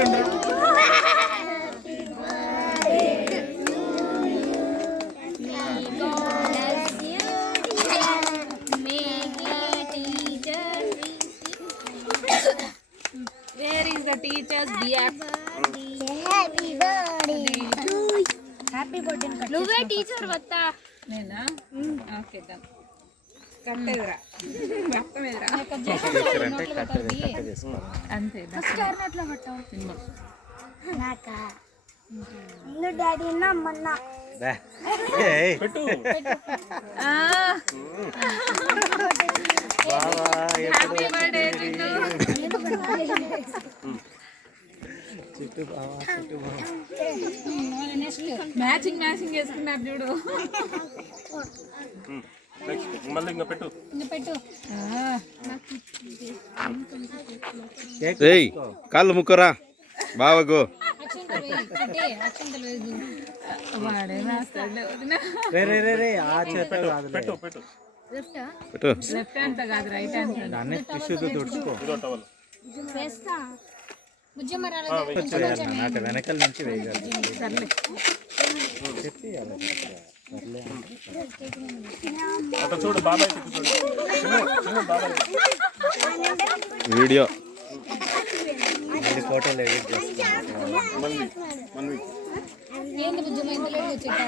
Where is the teacher's beard? Happy birthday to you. Happy birthday. నువ్వే teacher వత్తా నేనా okay done కట్టేదిరా మొత్తం ఎదురా అంతే ఫస్ట్ అట్లా పట్టావు నాకా నిన్ను డాడీ నా మొన్న పెట్టు హ్యాపీ బర్త్డే మ్యాచింగ్ వేసుకున్నారు చూడు మళ్ళీ ఇంకా పెట్టు కాళ్ళు ముక్కరా బావకు వాడే రాస్తాడు పెట్టు పెట్టు లెఫ్ట్ హ్యాండ్ కాదు రైట్ హ్యాండ్ వెనకాల నుంచి చూడు బాబాయ్ వీడియో ఫోటోలు ఎడిట్ ఏంది బుజ్జమ్మ ఇంత లేట్ వచ్చేటా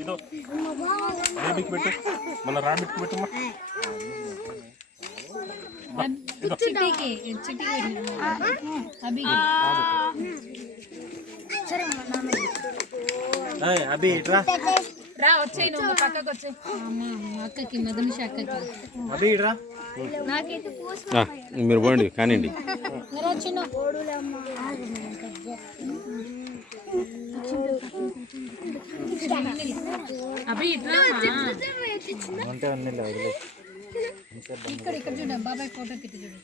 ఇదో రాబిట్ పెట్టు మన రాబిట్ పెట్టమ్మా చిట్టికి అభి అభి ఇట్రా రా వచ్చేయి నువ్వు పక్కకు వచ్చేయి అక్కకి మధునిష అక్కకి అభి ఇట్రా నాకైతే మీరు పోండి కానివ్వండి అభి ఇట్లా అంటే అన్నీ వదిలేదు ఇక్కడ చూడ బాబాయ్ ఫోటోకి చూడు